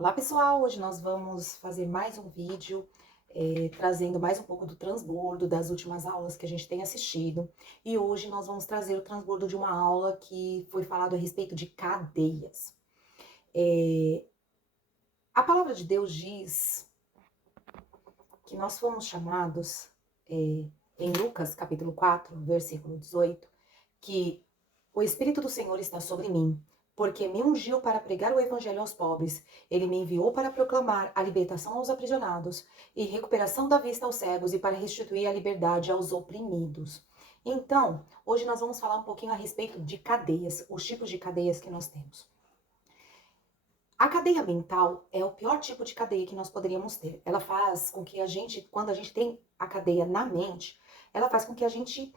Olá pessoal, hoje nós vamos fazer mais um vídeo trazendo mais um pouco do transbordo das últimas aulas que a gente tem assistido. E hoje nós vamos trazer o transbordo de uma aula que foi falado a respeito de cadeias. É, a palavra de Deus diz que nós fomos chamados, em Lucas capítulo 4, versículo 18, que o Espírito do Senhor está sobre mim, porque me ungiu para pregar o evangelho aos pobres. Ele me enviou para proclamar a libertação aos aprisionados e recuperação da vista aos cegos e para restituir a liberdade aos oprimidos. Então, hoje nós vamos falar um pouquinho a respeito de cadeias, os tipos de cadeias que nós temos. A cadeia mental é o pior tipo de cadeia que nós poderíamos ter. Ela faz com que a gente, quando a gente tem a cadeia na mente, ela faz com que a gente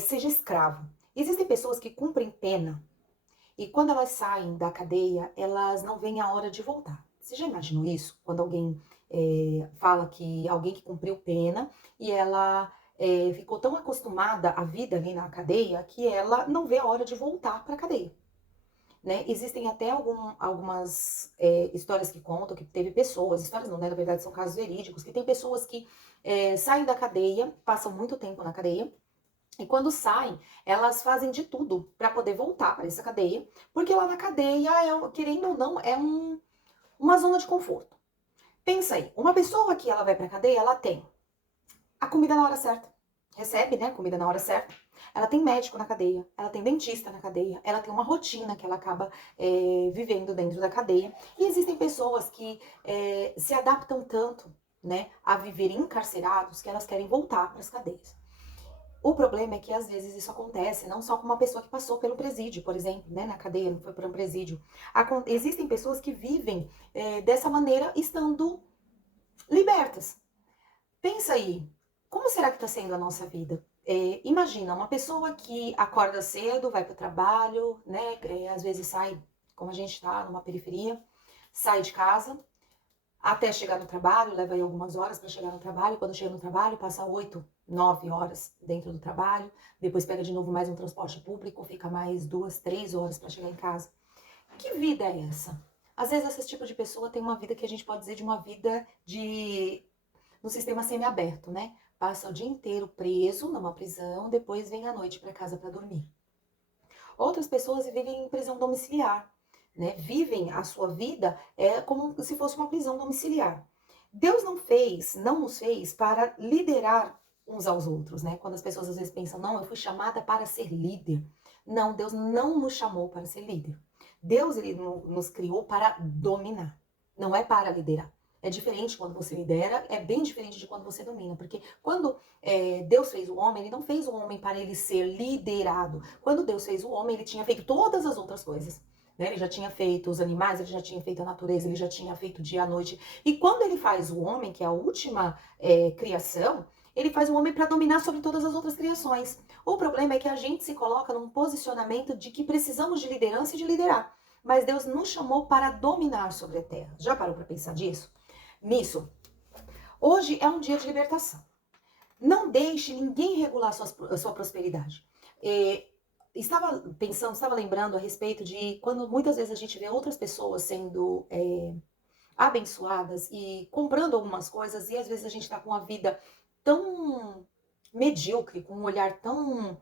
seja escravo. Existem pessoas que cumprem pena e quando elas saem da cadeia, elas não veem a hora de voltar. Você já imaginou isso? Quando alguém fala que alguém que cumpriu pena e ela ficou tão acostumada à vida ali na cadeia que ela não vê a hora de voltar para a cadeia. Né? Existem até algumas histórias que contam que teve pessoas, histórias não, né? Na verdade são casos verídicos, que tem pessoas que saem da cadeia, passam muito tempo na cadeia, e quando saem, elas fazem de tudo para poder voltar para essa cadeia, porque lá na cadeia, querendo ou não, uma zona de conforto. Pensa aí, uma pessoa que ela vai para a cadeia, ela tem a comida na hora certa, recebe, né, comida na hora certa. Ela tem médico na cadeia, ela tem dentista na cadeia, ela tem uma rotina que ela acaba vivendo dentro da cadeia. E existem pessoas que se adaptam tanto, né, a viver encarcerados que elas querem voltar para as cadeias. O problema é que às vezes isso acontece, não só com uma pessoa que passou pelo presídio, por exemplo, né, na cadeia, não foi para um presídio. Existem pessoas que vivem dessa maneira estando libertas. Pensa aí, como será que está sendo a nossa vida? Imagina, uma pessoa que acorda cedo, vai para o trabalho, né? Às vezes sai, como a gente está, numa periferia, sai de casa, até chegar no trabalho, leva aí algumas horas para chegar no trabalho. Quando chega no trabalho, passa 8, 9 horas dentro do trabalho, depois pega de novo mais um transporte público, fica mais 2, 3 horas para chegar em casa. Que vida é essa? Às vezes esse tipo de pessoa tem uma vida que a gente pode dizer de uma vida no sistema semiaberto, né? Passa o dia inteiro preso numa prisão, depois vem à noite para casa para dormir. Outras pessoas vivem em prisão domiciliar, né? Vivem a sua vida como se fosse uma prisão domiciliar. Deus não nos fez para liderar uns aos outros, né? Quando as pessoas às vezes pensam, não, eu fui chamada para ser líder. Não, Deus não nos chamou para ser líder. Deus, ele nos criou para dominar, não é para liderar. É diferente quando você lidera, é bem diferente de quando você domina, porque quando Deus fez o homem, ele não fez o homem para ele ser liderado. Quando Deus fez o homem, ele tinha feito todas as outras coisas. Né? Ele já tinha feito os animais, ele já tinha feito a natureza, ele já tinha feito dia à noite. E quando ele faz o homem, que é a última criação, ele faz o homem para dominar sobre todas as outras criações. O problema é que a gente se coloca num posicionamento de que precisamos de liderança e de liderar. Mas Deus nos chamou para dominar sobre a terra. Já parou para pensar nisso? Hoje é um dia de libertação. Não deixe ninguém regular a sua prosperidade. Estava lembrando a respeito de quando muitas vezes a gente vê outras pessoas sendo abençoadas e comprando algumas coisas, e às vezes a gente está com uma vida tão medíocre, com um olhar tão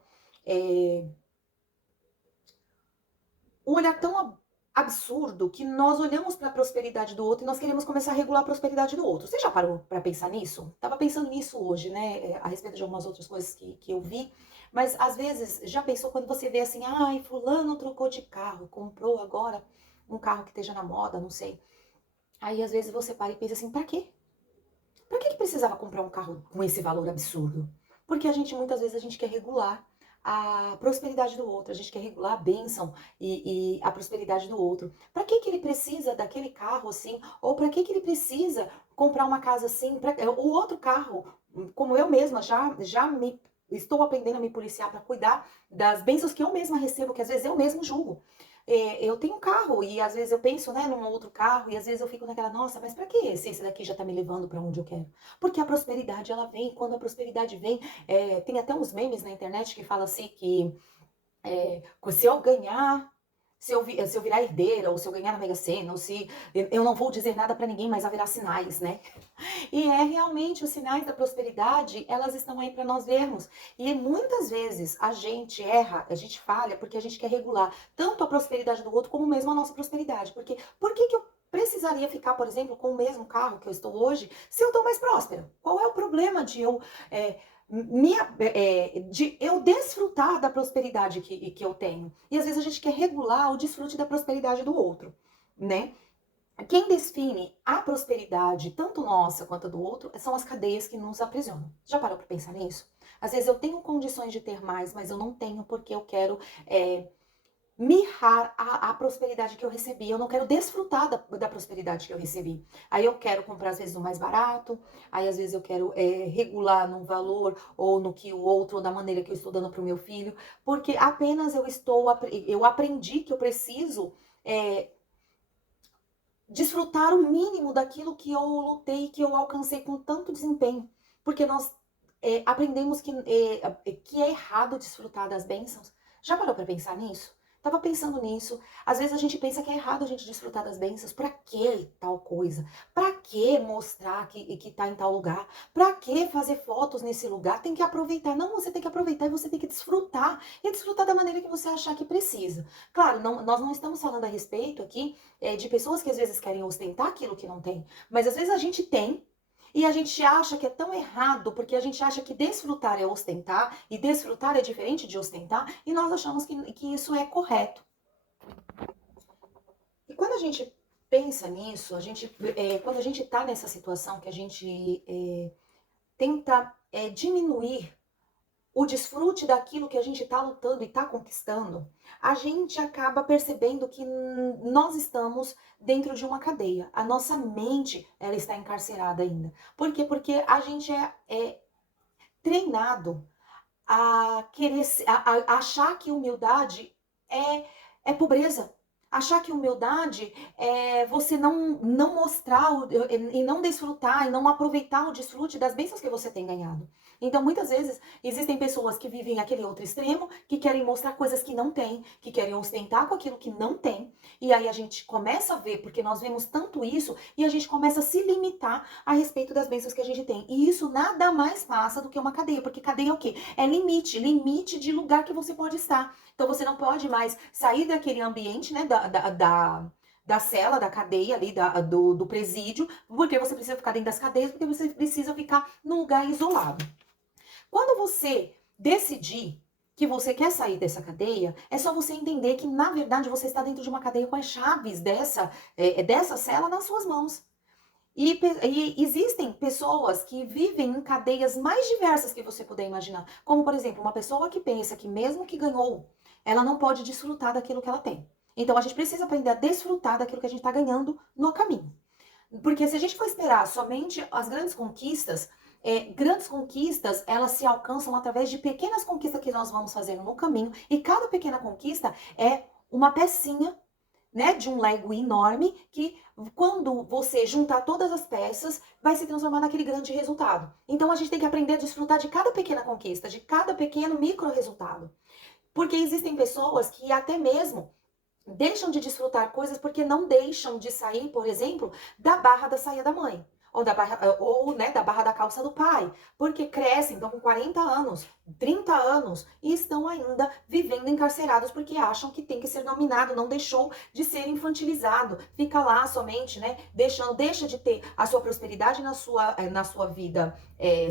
absurdo que nós olhamos para a prosperidade do outro e nós queremos começar a regular a prosperidade do outro. Você já parou para pensar nisso? Tava pensando nisso hoje, né? A respeito de algumas outras coisas que eu vi. Mas às vezes, já pensou quando você vê assim, ai, fulano trocou de carro, comprou agora um carro que esteja na moda, não sei. Aí às vezes você para e pensa assim, pra quê? Pra que precisava comprar um carro com esse valor absurdo? Porque muitas vezes a gente quer regular a prosperidade do outro, a gente quer regular a bênção e a prosperidade do outro. Para que ele precisa daquele carro assim? Ou para que ele precisa comprar uma casa assim? O outro carro, como eu mesma estou aprendendo a me policiar para cuidar das bênçãos que eu mesma recebo, que às vezes eu mesmo julgo. Eu tenho um carro e às vezes eu penso, né, num outro carro e às vezes eu fico naquela, nossa, mas pra que esse daqui já tá me levando para onde eu quero? Porque a prosperidade, ela vem, quando a prosperidade vem, tem até uns memes na internet que falam assim que se eu ganhar se eu virar herdeira, ou se eu ganhar na Mega Sena, ou se eu não vou dizer nada para ninguém, mas haverá sinais, né? E é realmente os sinais da prosperidade, elas estão aí para nós vermos. E muitas vezes a gente erra, a gente falha, porque a gente quer regular tanto a prosperidade do outro como mesmo a nossa prosperidade. Porque por que eu precisaria ficar, por exemplo, com o mesmo carro que eu estou hoje, se eu estou mais próspera? Qual é o problema de eu de eu desfrutar da prosperidade que eu tenho? E às vezes a gente quer regular o desfrute da prosperidade do outro, né? Quem define a prosperidade, tanto nossa quanto do outro, são as cadeias que nos aprisionam. Já parou para pensar nisso? Às vezes eu tenho condições de ter mais, mas eu não tenho porque eu quero mirrar a prosperidade que eu recebi. Eu não quero desfrutar da prosperidade que eu recebi. Aí eu quero comprar, às vezes, o mais barato, aí às vezes eu quero regular no valor, ou no que o outro, ou da maneira que eu estou dando para o meu filho, porque apenas eu aprendi que eu preciso desfrutar o mínimo daquilo que eu lutei, que eu alcancei com tanto desempenho. Porque nós aprendemos que é errado desfrutar das bênçãos. Já parou para pensar nisso? Tava pensando nisso. Às vezes a gente pensa que é errado a gente desfrutar das bênçãos. Pra que tal coisa? Pra que mostrar que tá em tal lugar? Pra que fazer fotos nesse lugar? Tem que aproveitar. Não, você tem que aproveitar e você tem que desfrutar. E desfrutar da maneira que você achar que precisa. Claro, nós não estamos falando a respeito aqui de pessoas que às vezes querem ostentar aquilo que não tem. Mas às vezes a gente tem e a gente acha que é tão errado, porque a gente acha que desfrutar é ostentar, e desfrutar é diferente de ostentar, e nós achamos que isso é correto. E quando a gente pensa nisso, quando a gente está nessa situação que a gente tenta diminuir o desfrute daquilo que a gente está lutando e está conquistando, a gente acaba percebendo que nós estamos dentro de uma cadeia. A nossa mente, ela está encarcerada ainda. Por quê? Porque a gente é treinado a querer, a achar que humildade é pobreza. Achar que humildade é você não mostrar e não desfrutar e não aproveitar o desfrute das bênçãos que você tem ganhado. Então, muitas vezes, existem pessoas que vivem aquele outro extremo, que querem mostrar coisas que não têm, que querem ostentar com aquilo que não tem. E aí a gente começa a ver, porque nós vemos tanto isso, e a gente começa a se limitar a respeito das bênçãos que a gente tem. E isso nada mais passa do que uma cadeia, porque cadeia é o quê? É limite de lugar que você pode estar. Então você não pode mais sair daquele ambiente, né, da cela, da cadeia ali, do presídio, porque você precisa ficar dentro das cadeias, porque você precisa ficar num lugar isolado. Quando você decidir que você quer sair dessa cadeia, é só você entender que, na verdade, você está dentro de uma cadeia com as chaves dessa cela nas suas mãos. E existem pessoas que vivem em cadeias mais diversas que você puder imaginar. Como, por exemplo, uma pessoa que pensa que mesmo que ganhou, ela não pode desfrutar daquilo que ela tem. Então, a gente precisa aprender a desfrutar daquilo que a gente está ganhando no caminho. Porque se a gente for esperar somente as grandes conquistas, elas se alcançam através de pequenas conquistas que nós vamos fazendo no caminho. E cada pequena conquista é uma pecinha, né, de um Lego enorme que, quando você juntar todas as peças, vai se transformar naquele grande resultado. Então a gente tem que aprender a desfrutar de cada pequena conquista, de cada pequeno micro resultado. Porque existem pessoas que até mesmo deixam de desfrutar coisas porque não deixam de sair, por exemplo, da barra da saia da mãe. Ou da barra da calça do pai. Porque crescem, estão com 40 anos, 30 anos e estão ainda vivendo encarcerados porque acham que tem que ser dominado, não deixou de ser infantilizado. Fica lá somente, né? Deixa de ter a sua prosperidade na sua vida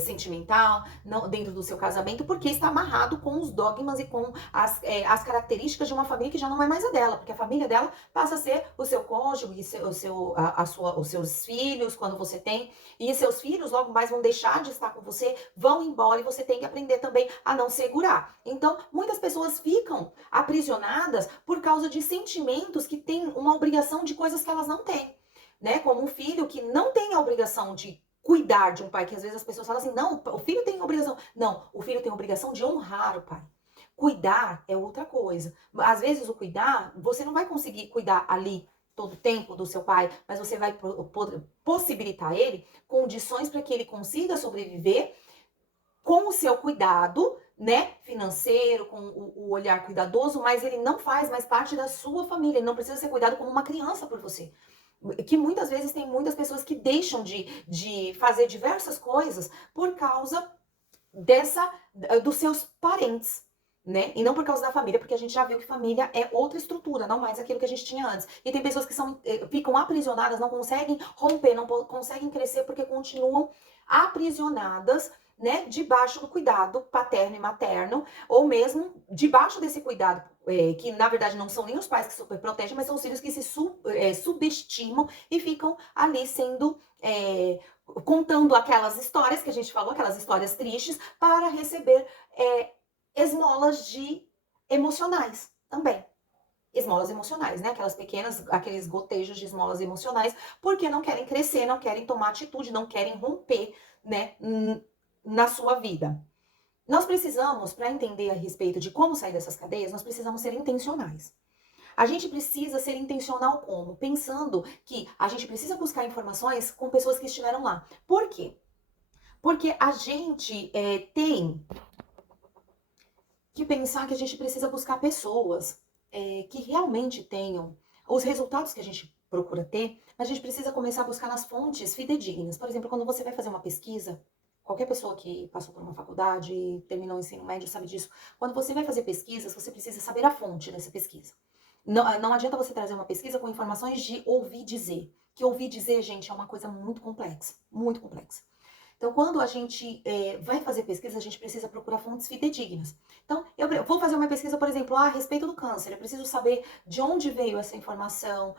sentimental, dentro do seu casamento, porque está amarrado com os dogmas e com as características de uma família que já não é mais a dela, porque a família dela passa a ser o seu cônjuge, os seus filhos, quando você tem, e seus filhos logo mais vão deixar de estar com você, vão embora e você tem que aprender também a não segurar. Então, muitas pessoas ficam aprisionadas por causa de sentimentos que têm uma obrigação de coisas que elas não têm, né? Como um filho que não tem a obrigação de cuidar de um pai, que às vezes as pessoas falam assim, não, o filho tem obrigação. Não, o filho tem a obrigação de honrar o pai. Cuidar é outra coisa. Às vezes o cuidar, você não vai conseguir cuidar ali todo o tempo do seu pai, mas você vai possibilitar ele condições para que ele consiga sobreviver com o seu cuidado, né, financeiro, com o olhar cuidadoso, mas ele não faz mais parte da sua família, ele não precisa ser cuidado como uma criança por você. Que muitas vezes tem muitas pessoas que deixam de fazer diversas coisas por causa dos seus parentes, né? E não por causa da família, porque a gente já viu que família é outra estrutura, não mais aquilo que a gente tinha antes. E tem pessoas que ficam aprisionadas, não conseguem romper, não conseguem crescer porque continuam aprisionadas, né, debaixo do cuidado paterno e materno, ou mesmo debaixo desse cuidado, que na verdade não são nem os pais que super protegem, mas são os filhos que se subestimam e ficam ali sendo contando aquelas histórias que a gente falou, aquelas histórias tristes, para receber esmolas emocionais também. Esmolas emocionais, né? Aqueles gotejos de esmolas emocionais, porque não querem crescer, não querem tomar atitude, não querem romper, né, na sua vida. Nós precisamos, para entender a respeito de como sair dessas cadeias, nós precisamos ser intencionais. A gente precisa ser intencional como? Pensando que a gente precisa buscar informações com pessoas que estiveram lá. Por quê? Porque a gente tem que pensar que a gente precisa buscar pessoas que realmente tenham os resultados que a gente procura ter. A gente precisa começar a buscar nas fontes fidedignas. Por exemplo, quando você vai fazer uma pesquisa, qualquer pessoa que passou por uma faculdade, terminou o ensino médio sabe disso. Quando você vai fazer pesquisas, você precisa saber a fonte dessa pesquisa. Não adianta você trazer uma pesquisa com informações de ouvir dizer. Que ouvir dizer, gente, é uma coisa muito complexa. Muito complexa. Então, quando a gente vai fazer pesquisa, a gente precisa procurar fontes fidedignas. Então, eu vou fazer uma pesquisa, por exemplo, a respeito do câncer. Eu preciso saber de onde veio essa informação,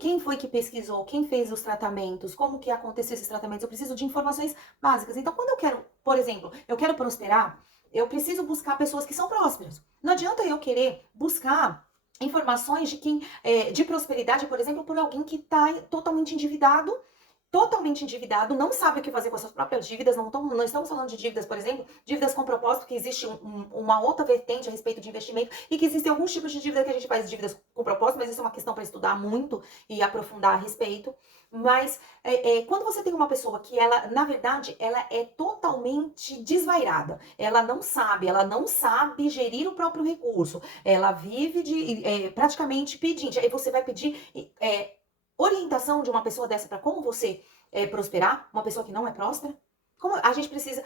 quem foi que pesquisou, quem fez os tratamentos, como que aconteceu esses tratamentos. Eu preciso de informações básicas. Então, quando eu quero, por exemplo, eu quero prosperar, eu preciso buscar pessoas que são prósperas. Não adianta eu querer buscar informações de prosperidade, por exemplo, por alguém que está totalmente endividado, não sabe o que fazer com as suas próprias dívidas, não estamos falando de dívidas, por exemplo, dívidas com propósito, que existe uma outra vertente a respeito de investimento e que existem alguns tipos de dívida que a gente faz dívidas com propósito, mas isso é uma questão para estudar muito e aprofundar a respeito. Mas quando você tem uma pessoa que ela, na verdade, ela é totalmente desvairada, ela não sabe gerir o próprio recurso, ela vive praticamente pedinte, aí você vai pedir orientação de uma pessoa dessa para como você prosperar, uma pessoa que não é próspera? Como a gente precisa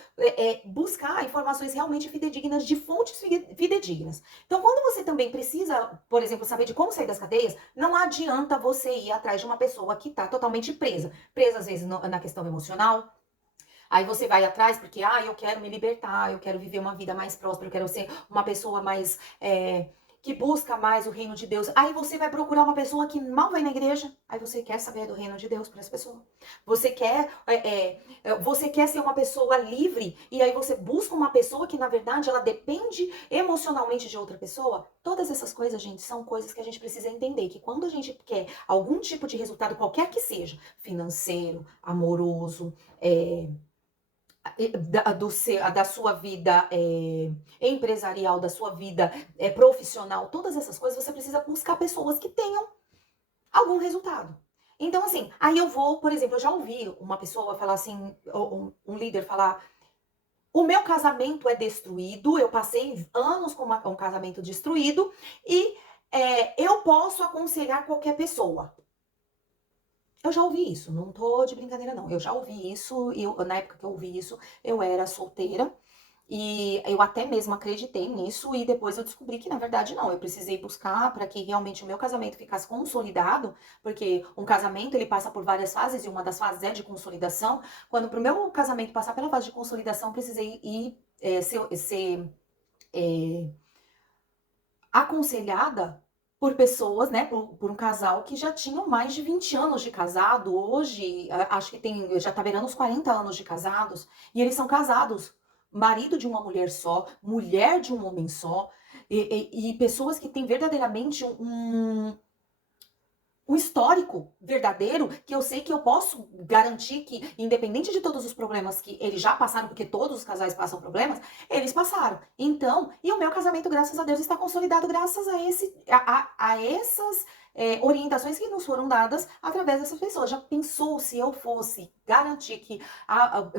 buscar informações realmente fidedignas, de fontes fidedignas. Então, quando você também precisa, por exemplo, saber de como sair das cadeias, não adianta você ir atrás de uma pessoa que está totalmente presa. Presa, às vezes, na questão emocional. Aí você vai atrás porque, eu quero me libertar, eu quero viver uma vida mais próspera, eu quero ser uma pessoa mais que busca mais o reino de Deus. Aí você vai procurar uma pessoa que mal vai na igreja. Aí você quer saber do reino de Deus para essa pessoa. Você quer ser uma pessoa livre. E aí você busca uma pessoa que, na verdade, ela depende emocionalmente de outra pessoa. Todas essas coisas, gente, são coisas que a gente precisa entender. Que quando a gente quer algum tipo de resultado, qualquer que seja, financeiro, amoroso, da sua vida empresarial, da sua vida profissional, todas essas coisas, você precisa buscar pessoas que tenham algum resultado. Então, assim, aí eu vou, por exemplo, eu já ouvi uma pessoa falar assim, um líder falar: o meu casamento é destruído, eu passei anos com um casamento destruído e eu posso aconselhar qualquer pessoa. Eu já ouvi isso, não tô de brincadeira não. Eu já ouvi isso, na época que eu ouvi isso, eu era solteira e eu até mesmo acreditei nisso e depois eu descobri que na verdade não. Eu precisei buscar para que realmente o meu casamento ficasse consolidado, porque um casamento ele passa por várias fases e uma das fases é de consolidação. Quando pro meu casamento passar pela fase de consolidação, eu precisei ir ser aconselhada por pessoas, né, por um casal que já tinham mais de 20 anos de casado. Hoje, acho que já tá beirando os 40 anos de casados, e eles são casados, marido de uma mulher só, mulher de um homem só, e pessoas que têm verdadeiramente um histórico verdadeiro, que eu sei que eu posso garantir que, independente de todos os problemas que eles já passaram, porque todos os casais passam problemas, eles passaram. Então, e o meu casamento, graças a Deus, está consolidado graças a essas orientações que nos foram dadas através dessas pessoas. Já pensou se eu fosse garantir que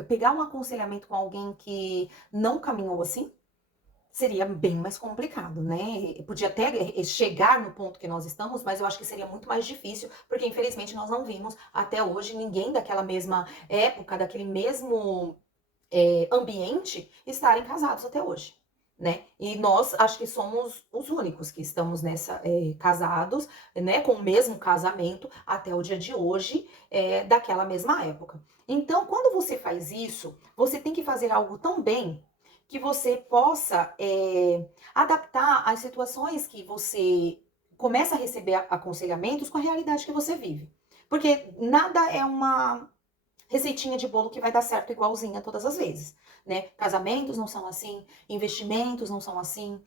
pegar um aconselhamento com alguém que não caminhou assim? seria bem mais complicado, né? Podia até chegar no ponto que nós estamos, mas eu acho que seria muito mais difícil, porque infelizmente nós não vimos até hoje ninguém daquela mesma época, daquele mesmo ambiente, estarem casados até hoje. Né? E nós acho que somos os únicos que estamos nessa casados, né, com o mesmo casamento até o dia de hoje, daquela mesma época. Então, quando você faz isso, você tem que fazer algo tão bem que você possa adaptar as situações que você começa a receber aconselhamentos com a realidade que você vive. Porque nada é uma receitinha de bolo que vai dar certo igualzinha todas as vezes, né? Casamentos não são assim, investimentos não são assim,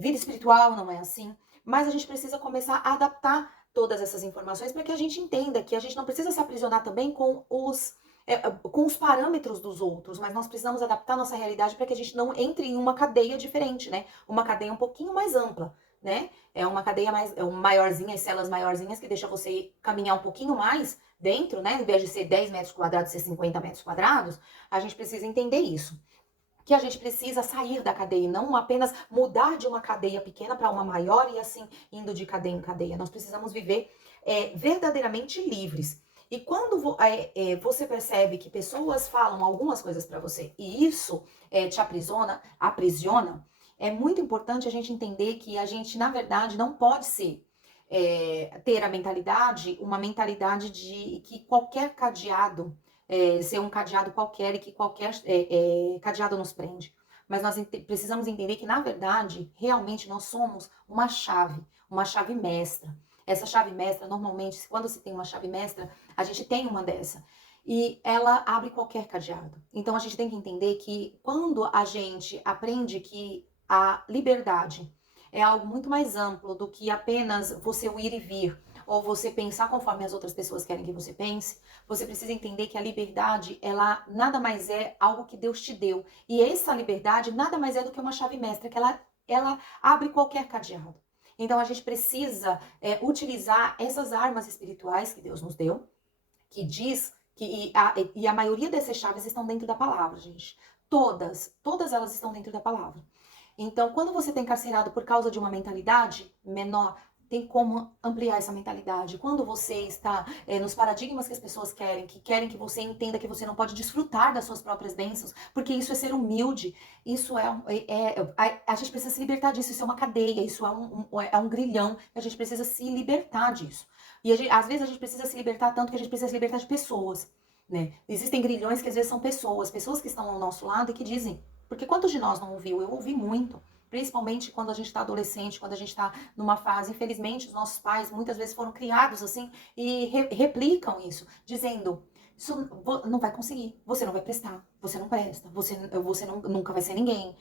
vida espiritual não é assim, mas a gente precisa começar a adaptar todas essas informações para que a gente entenda que a gente não precisa se aprisionar também com os parâmetros dos outros, mas nós precisamos adaptar nossa realidade para que a gente não entre em uma cadeia diferente, né? Uma cadeia um pouquinho mais ampla, né? É uma cadeia maiorzinha, celas maiorzinhas que deixa você caminhar um pouquinho mais dentro, né? Em vez de ser 10 metros quadrados, ser 50 metros quadrados, a gente precisa entender isso. Que a gente precisa sair da cadeia, não apenas mudar de uma cadeia pequena para uma maior e assim indo de cadeia em cadeia. Nós precisamos viver verdadeiramente livres. E quando você percebe que pessoas falam algumas coisas para você e isso te aprisiona, é muito importante a gente entender que a gente, na verdade, não pode ter uma mentalidade de que qualquer cadeado, ser um cadeado qualquer e que qualquer cadeado nos prende. Mas nós precisamos entender que, na verdade, realmente nós somos uma chave mestra. Essa chave mestra, normalmente, quando se tem uma chave mestra, a gente tem uma dessa. E ela abre qualquer cadeado. Então, a gente tem que entender que quando a gente aprende que a liberdade é algo muito mais amplo do que apenas você ir e vir, ou você pensar conforme as outras pessoas querem que você pense, você precisa entender que a liberdade, ela nada mais é algo que Deus te deu. E essa liberdade nada mais é do que uma chave mestra, que ela abre qualquer cadeado. Então a gente precisa utilizar essas armas espirituais que Deus nos deu, que diz que e a maioria dessas chaves estão dentro da palavra, gente. Todas elas estão dentro da palavra. Então, quando você está encarcerado por causa de uma mentalidade menor, tem como ampliar essa mentalidade. Quando você está nos paradigmas que as pessoas querem que você entenda que você não pode desfrutar das suas próprias bênçãos, porque isso é ser humilde, isso a gente precisa se libertar disso, isso é uma cadeia, isso é um grilhão, a gente precisa se libertar disso. E às vezes a gente precisa se libertar tanto que a gente precisa se libertar de pessoas, né? Existem grilhões que às vezes são pessoas que estão ao nosso lado e que dizem, porque quantos de nós não ouviu? Eu ouvi muito. Principalmente quando a gente está adolescente, quando a gente está numa fase. Infelizmente, os nossos pais muitas vezes foram criados assim e replicam isso, dizendo: isso não vai conseguir, você não vai prestar, você não presta, você nunca vai ser ninguém.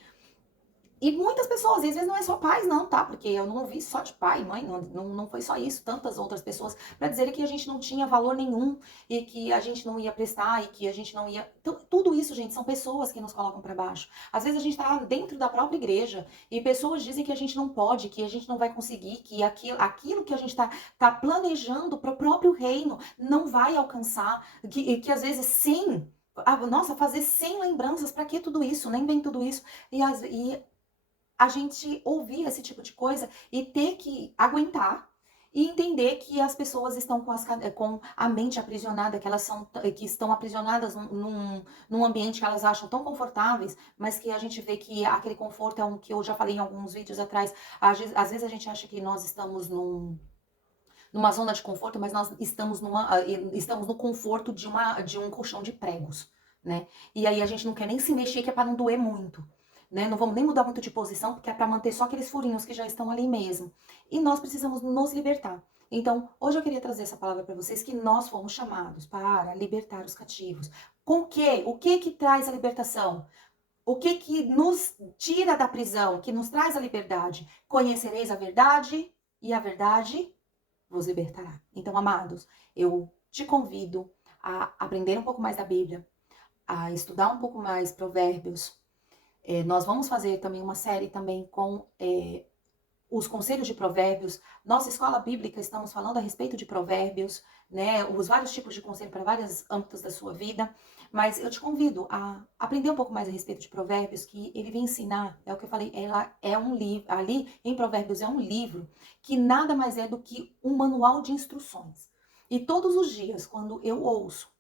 E muitas pessoas, e às vezes não é só pais, não, tá? Porque eu não ouvi só de pai e mãe, não foi só isso, tantas outras pessoas, para dizerem que a gente não tinha valor nenhum e que a gente não ia prestar e que a gente não ia. Então, tudo isso, gente, são pessoas que nos colocam para baixo. Às vezes a gente tá dentro da própria igreja e pessoas dizem que a gente não pode, que a gente não vai conseguir, que aquilo que a gente tá planejando para o próprio reino não vai alcançar, que às vezes sim. Nossa, fazer 100 lembranças, para que tudo isso? Nem vem tudo isso. E a gente ouvir esse tipo de coisa e ter que aguentar e entender que as pessoas estão com a mente aprisionada, que estão aprisionadas num ambiente que elas acham tão confortáveis, mas que a gente vê que aquele conforto é um que eu já falei em alguns vídeos atrás. Às vezes a gente acha que nós estamos numa zona de conforto, mas nós estamos no conforto de um colchão de pregos, né? E aí a gente não quer nem se mexer, que é para não doer muito. Né? Não vamos nem mudar muito de posição, porque é para manter só aqueles furinhos que já estão ali mesmo. E nós precisamos nos libertar. Então, hoje eu queria trazer essa palavra para vocês, que nós fomos chamados para libertar os cativos. Com o quê? O que traz a libertação? O que nos tira da prisão, que nos traz a liberdade? Conhecereis a verdade e a verdade vos libertará. Então, amados, eu te convido a aprender um pouco mais da Bíblia, a estudar um pouco mais Provérbios. Nós vamos fazer também uma série também com os conselhos de provérbios. Nossa escola bíblica, estamos falando a respeito de provérbios, né? Os vários tipos de conselho para vários âmbitos da sua vida. Mas eu te convido a aprender um pouco mais a respeito de provérbios, que ele vem ensinar, é o que eu falei, ela é um livro, ali em provérbios é um livro que nada mais é do que um manual de instruções. E todos os dias, quando eu ouço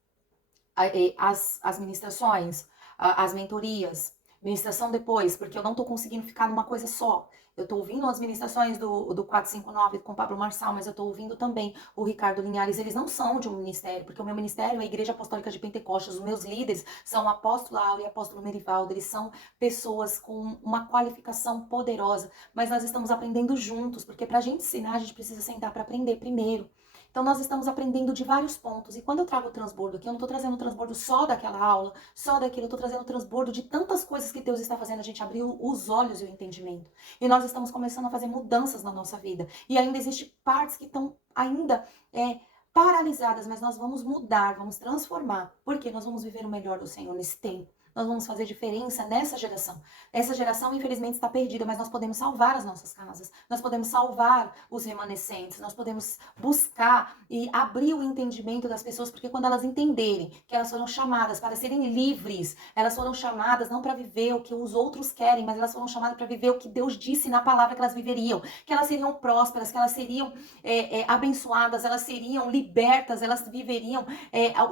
as ministrações, as mentorias, ministração depois, porque eu não estou conseguindo ficar numa coisa só. Eu estou ouvindo as ministrações do 459 com Pablo Marçal, mas eu estou ouvindo também o Ricardo Linhares. Eles não são de um ministério, porque o meu ministério é a Igreja Apostólica de Pentecostes. Os meus líderes são o apóstolo Áureo e o apóstolo Merivaldo. Eles são pessoas com uma qualificação poderosa, mas nós estamos aprendendo juntos, porque para a gente ensinar, a gente precisa sentar para aprender primeiro. Então, nós estamos aprendendo de vários pontos. E quando eu trago o transbordo aqui, eu não estou trazendo o transbordo só daquela aula, só daquilo. Eu estou trazendo o transbordo de tantas coisas que Deus está fazendo a gente abrir os olhos e o entendimento. E nós estamos começando a fazer mudanças na nossa vida. E ainda existem partes que estão ainda paralisadas, mas nós vamos mudar, vamos transformar. Porque nós vamos viver o melhor do Senhor nesse tempo. Nós vamos fazer diferença nessa geração. Essa geração, infelizmente, está perdida, mas nós podemos salvar as nossas casas. Nós podemos salvar os remanescentes. Nós podemos buscar e abrir o entendimento das pessoas, porque quando elas entenderem que elas foram chamadas para serem livres, elas foram chamadas não para viver o que os outros querem, mas elas foram chamadas para viver o que Deus disse na palavra que elas viveriam, que elas seriam prósperas, que elas seriam abençoadas, elas seriam libertas, elas viveriam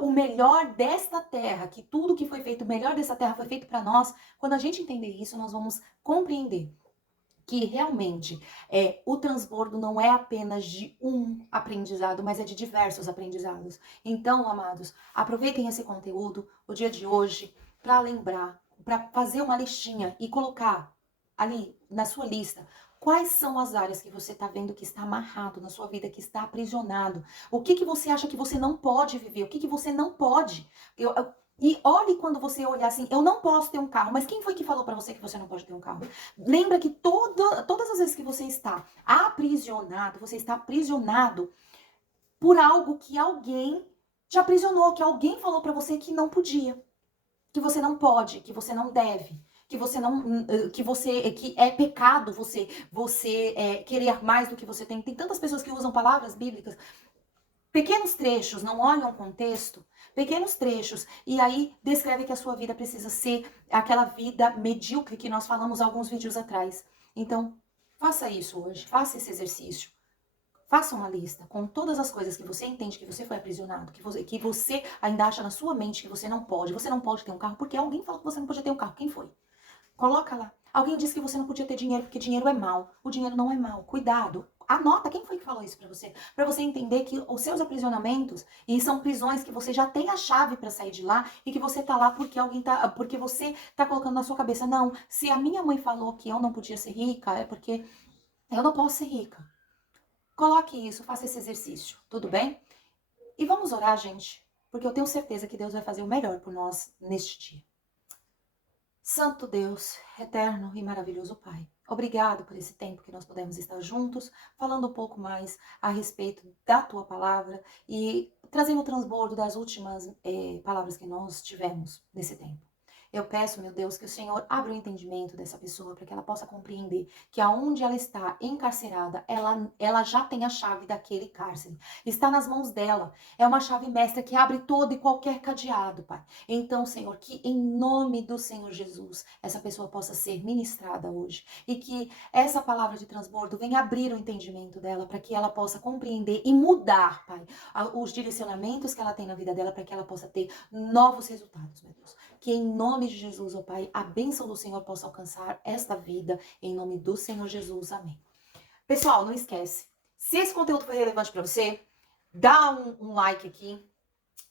o melhor desta terra, que tudo que foi feito, o melhor dessa terra foi feito para nós. Quando a gente entender isso, nós vamos compreender que realmente o transbordo não é apenas de um aprendizado, mas é de diversos aprendizados. Então, amados, aproveitem esse conteúdo, o dia de hoje, para lembrar, para fazer uma listinha e colocar ali na sua lista quais são as áreas que você está vendo que está amarrado na sua vida, que está aprisionado. O que você acha que você não pode viver? O que você não pode? E olhe quando você olhar assim, eu não posso ter um carro, mas quem foi que falou para você que você não pode ter um carro? Lembra que todas as vezes que você está aprisionado por algo que alguém te aprisionou, que alguém falou para você que não podia, que você não pode, que você não deve, que você não, que é pecado você querer mais do que você tem. Tem tantas pessoas que usam palavras bíblicas, pequenos trechos, não olham o contexto, pequenos trechos, e aí descreve que a sua vida precisa ser aquela vida medíocre que nós falamos alguns vídeos atrás. Então, faça isso hoje, faça esse exercício. Faça uma lista com todas as coisas que você entende que você foi aprisionado, que você ainda acha na sua mente que você não pode. Você não pode ter um carro porque alguém falou que você não podia ter um carro. Quem foi? Coloca lá. Alguém disse que você não podia ter dinheiro porque dinheiro é mal. O dinheiro não é mal. Cuidado. Anota quem foi que falou isso pra você. Pra você entender que os seus aprisionamentos, e são prisões que você já tem a chave pra sair de lá e que você tá lá porque você tá colocando na sua cabeça, não, se a minha mãe falou que eu não podia ser rica, é porque eu não posso ser rica. Coloque isso, faça esse exercício, tudo bem? E vamos orar, gente, porque eu tenho certeza que Deus vai fazer o melhor por nós neste dia. Santo Deus, eterno e maravilhoso Pai, obrigado por esse tempo que nós podemos estar juntos, falando um pouco mais a respeito da Tua palavra e trazendo o transbordo das últimas palavras que nós tivemos nesse tempo. Eu peço, meu Deus, que o Senhor abra o entendimento dessa pessoa para que ela possa compreender que aonde ela está encarcerada, ela já tem a chave daquele cárcere. Está nas mãos dela. É uma chave mestra que abre todo e qualquer cadeado, Pai. Então, Senhor, que em nome do Senhor Jesus, essa pessoa possa ser ministrada hoje. E que essa palavra de transbordo venha abrir o entendimento dela para que ela possa compreender e mudar, Pai, os direcionamentos que ela tem na vida dela para que ela possa ter novos resultados, meu Deus. Que em nome de Jesus, ó Pai, a bênção do Senhor possa alcançar esta vida, em nome do Senhor Jesus, amém. Pessoal, não esquece, se esse conteúdo foi relevante para você, dá um like aqui,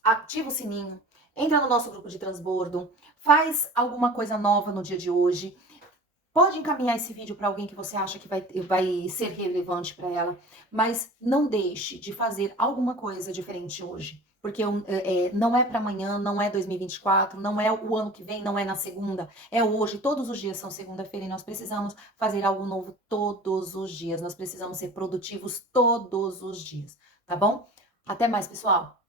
ativa o sininho, entra no nosso grupo de transbordo, faz alguma coisa nova no dia de hoje, pode encaminhar esse vídeo para alguém que você acha que vai ser relevante para ela, mas não deixe de fazer alguma coisa diferente hoje. Porque não é para amanhã, não é 2024, não é o ano que vem, não é na segunda, é hoje. Todos os dias são segunda-feira e nós precisamos fazer algo novo todos os dias. Nós precisamos ser produtivos todos os dias, tá bom? Até mais, pessoal!